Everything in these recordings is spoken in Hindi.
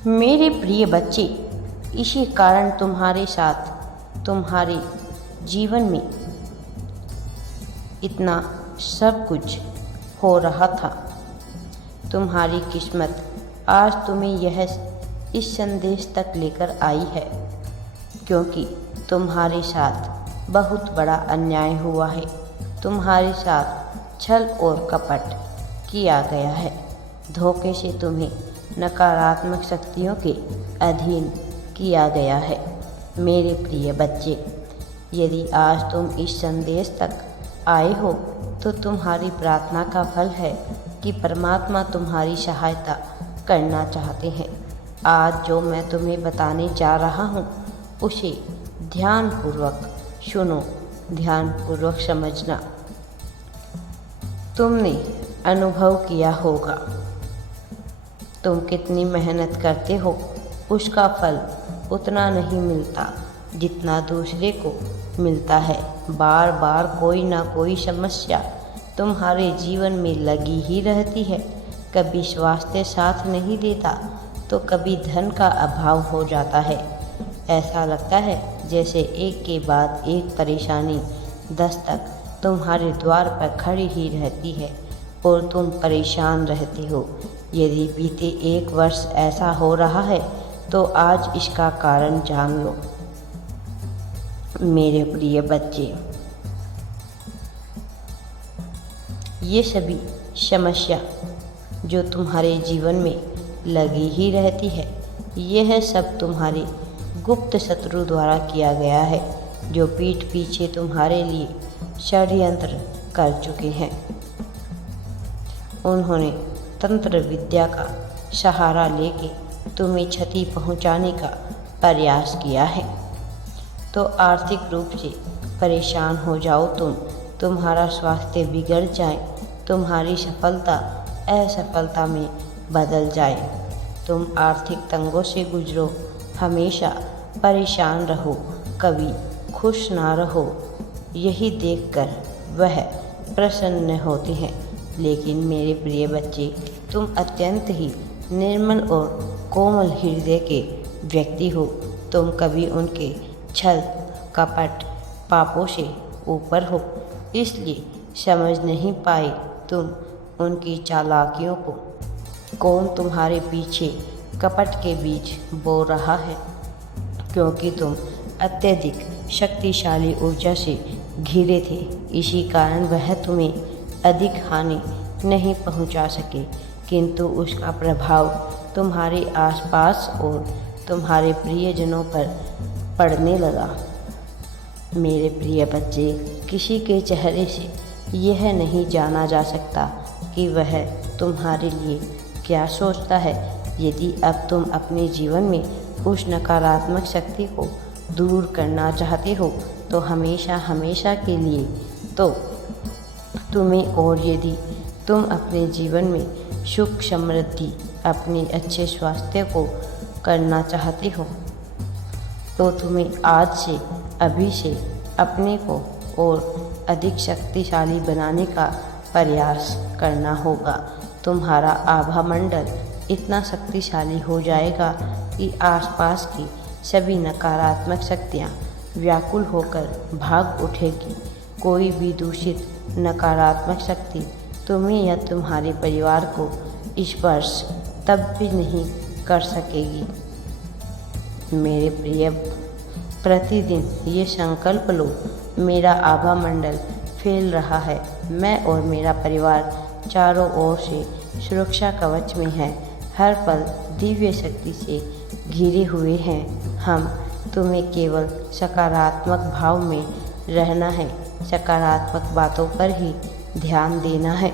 मेरे प्रिय बच्चे, इसी कारण तुम्हारे साथ तुम्हारे जीवन में इतना सब कुछ हो रहा था। तुम्हारी किस्मत आज तुम्हें यह इस संदेश तक लेकर आई है, क्योंकि तुम्हारे साथ बहुत बड़ा अन्याय हुआ है। तुम्हारे साथ छल और कपट किया गया है। धोखे से तुम्हें नकारात्मक शक्तियों के अधीन किया गया है। मेरे प्रिय बच्चे, यदि आज तुम इस संदेश तक आए हो तो तुम्हारी प्रार्थना का फल है कि परमात्मा तुम्हारी सहायता करना चाहते हैं। आज जो मैं तुम्हें बताने जा रहा हूँ उसे ध्यानपूर्वक सुनो, ध्यानपूर्वक समझना। तुमने अनुभव किया होगा, तुम कितनी मेहनत करते हो उसका फल उतना नहीं मिलता जितना दूसरे को मिलता है। बार बार कोई ना कोई समस्या तुम्हारे जीवन में लगी ही रहती है। कभी स्वास्थ्य साथ नहीं देता तो कभी धन का अभाव हो जाता है। ऐसा लगता है जैसे एक के बाद एक परेशानी दस्तक तुम्हारे द्वार पर खड़ी ही रहती है और तुम परेशान रहते हो। यदि बीते 1 वर्ष ऐसा हो रहा है तो आज इसका कारण जान लो। मेरे प्रिय बच्चे, ये सभी समस्या जो तुम्हारे जीवन में लगी ही रहती है, यह सब तुम्हारे गुप्त शत्रु द्वारा किया गया है, जो पीठ पीछे तुम्हारे लिए षड्यंत्र कर चुके हैं। उन्होंने तंत्र विद्या का सहारा लेके तुम्हें क्षति पहुंचाने का प्रयास किया है। तो आर्थिक रूप से परेशान हो जाओ तुम्हारा स्वास्थ्य बिगड़ जाए, तुम्हारी सफलता असफलता में बदल जाए, तुम आर्थिक तंगों से गुजरो, हमेशा परेशान रहो, कभी खुश ना रहो। यही देखकर वह प्रसन्न होते हैं। लेकिन मेरे प्रिय बच्चे, तुम अत्यंत ही निर्मल और कोमल हृदय के व्यक्ति हो। तुम कभी उनके छल कपट पापों से ऊपर हो, इसलिए समझ नहीं पाए तुम उनकी चालाकियों को। कौन तुम्हारे पीछे कपट के बीच बो रहा है, क्योंकि तुम अत्यधिक शक्तिशाली ऊर्जा से घिरे थे। इसी कारण वह तुम्हें अधिक हानि नहीं पहुंचा सके, किंतु उसका प्रभाव तुम्हारे आसपास और तुम्हारे प्रियजनों पर पड़ने लगा। मेरे प्रिय बच्चे, किसी के चेहरे से यह नहीं जाना जा सकता कि वह तुम्हारे लिए क्या सोचता है। यदि अब तुम अपने जीवन में उस नकारात्मक शक्ति को दूर करना चाहते हो तो हमेशा हमेशा के लिए तो तुम्हें, और यदि तुम अपने जीवन में सुख समृद्धि अपने अच्छे स्वास्थ्य को करना चाहते हो तो तुम्हें आज से अभी से अपने को और अधिक शक्तिशाली बनाने का प्रयास करना होगा। तुम्हारा आभा मंडल इतना शक्तिशाली हो जाएगा कि आसपास की सभी नकारात्मक शक्तियाँ व्याकुल होकर भाग उठेगी। कोई भी दूषित नकारात्मक शक्ति तुम्हें या तुम्हारे परिवार को स्पर्श तब भी नहीं कर सकेगी। मेरे प्रिय, प्रतिदिन ये संकल्प लो, मेरा आभा मंडल फैल रहा है, मैं और मेरा परिवार चारों ओर से सुरक्षा कवच में है, हर पल दिव्य शक्ति से घिरे हुए हैं हम। तुम्हें केवल सकारात्मक भाव में रहना है, सकारात्मक बातों पर ही ध्यान देना है।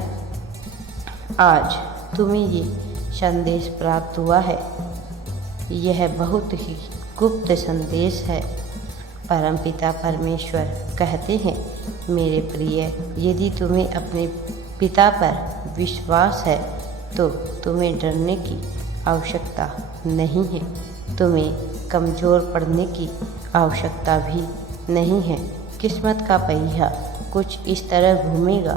आज तुम्हें ये संदेश प्राप्त हुआ है, यह बहुत ही गुप्त संदेश है। परमपिता परमेश्वर कहते हैं, मेरे प्रिय, यदि तुम्हें अपने पिता पर विश्वास है तो तुम्हें डरने की आवश्यकता नहीं है, तुम्हें कमज़ोर पड़ने की आवश्यकता भी नहीं है। किस्मत का पहिया कुछ इस तरह घूमेगा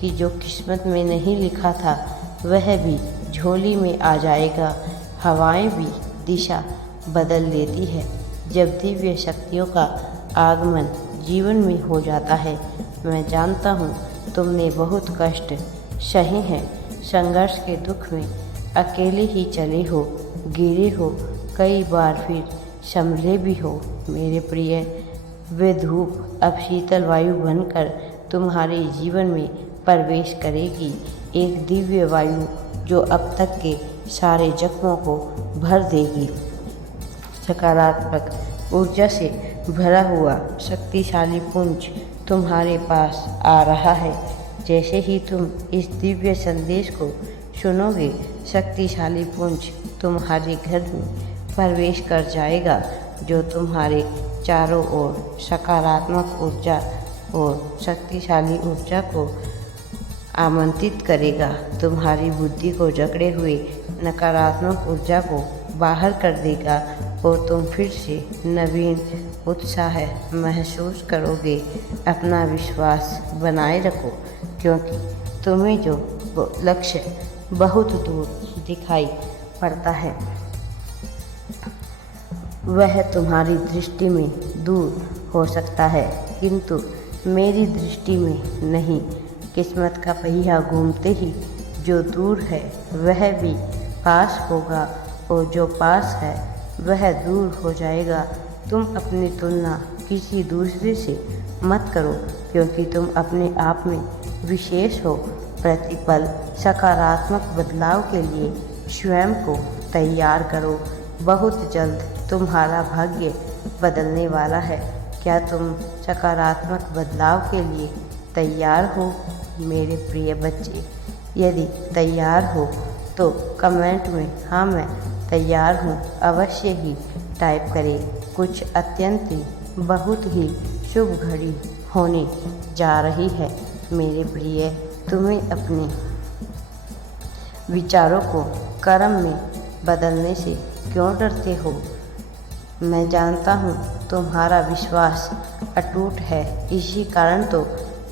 कि जो किस्मत में नहीं लिखा था वह भी झोली में आ जाएगा। हवाएं भी दिशा बदल देती है। जब दिव्य शक्तियों का आगमन जीवन में हो जाता है, मैं जानता हूँ तुमने बहुत कष्ट सहे हैं, संघर्ष के दुख में अकेले ही चले हो, गिरे हो, कई बार फिर संभले भी हो। मेरे प्रिय, वे धूप अब शीतल वायु बनकर तुम्हारे जीवन में प्रवेश करेगी, एक दिव्य वायु जो अब तक के सारे जख्मों को भर देगी। सकारात्मक ऊर्जा से भरा हुआ शक्तिशाली पुंज तुम्हारे पास आ रहा है। जैसे ही तुम इस दिव्य संदेश को सुनोगे, शक्तिशाली पुंज तुम्हारे घर में प्रवेश कर जाएगा, जो तुम्हारे चारों ओर सकारात्मक ऊर्जा और शक्तिशाली ऊर्जा को आमंत्रित करेगा। तुम्हारी बुद्धि को जकड़े हुए नकारात्मक ऊर्जा को बाहर कर देगा और तुम फिर से नवीन उत्साह महसूस करोगे। अपना विश्वास बनाए रखो, क्योंकि तुम्हें जो लक्ष्य बहुत दूर दिखाई पड़ता है, वह तुम्हारी दृष्टि में दूर हो सकता है, किंतु मेरी दृष्टि में नहीं। किस्मत का पहिया घूमते ही जो दूर है वह भी पास होगा, और जो पास है वह दूर हो जाएगा। तुम अपनी तुलना किसी दूसरे से मत करो, क्योंकि तुम अपने आप में विशेष हो। प्रतिपल सकारात्मक बदलाव के लिए स्वयं को तैयार करो। बहुत जल्द तुम्हारा भाग्य बदलने वाला है। क्या तुम सकारात्मक बदलाव के लिए तैयार हो मेरे प्रिय बच्चे? यदि तैयार हो तो कमेंट में हाँ मैं तैयार हूँ अवश्य ही टाइप करें। कुछ अत्यंत बहुत ही शुभ घड़ी होने जा रही है मेरे प्रिय। तुम्हें अपने विचारों को कर्म में बदलने से क्यों डरते हो? मैं जानता हूँ तुम्हारा विश्वास अटूट है, इसी कारण तो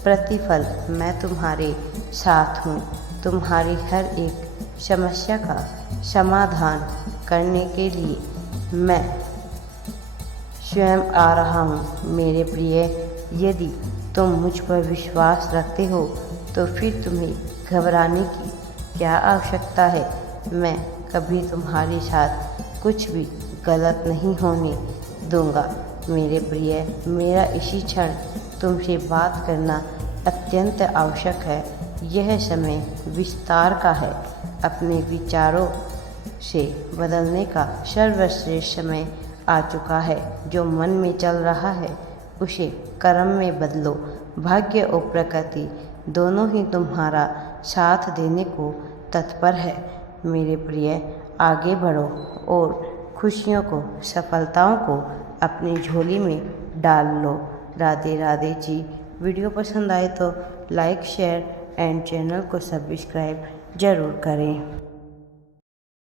प्रतिफल मैं तुम्हारे साथ हूँ। तुम्हारी हर एक समस्या का समाधान करने के लिए मैं स्वयं आ रहा हूँ मेरे प्रिय। यदि तुम मुझ पर विश्वास रखते हो तो फिर तुम्हें घबराने की क्या आवश्यकता है। मैं कभी तुम्हारे साथ कुछ भी गलत नहीं होने दूंगा मेरे प्रिय। मेरा इसी क्षण तुमसे बात करना अत्यंत आवश्यक है। यह समय विस्तार का है। अपने विचारों से बदलने का सर्वश्रेष्ठ समय आ चुका है। जो मन में चल रहा है उसे कर्म में बदलो। भाग्य और प्रकृति दोनों ही तुम्हारा साथ देने को तत्पर है मेरे प्रिय। आगे बढ़ो और खुशियों को, सफलताओं को अपनी झोली में डाल लो। राधे राधे जी। वीडियो पसंद आए तो लाइक, शेयर एंड चैनल को सब्सक्राइब ज़रूर करें।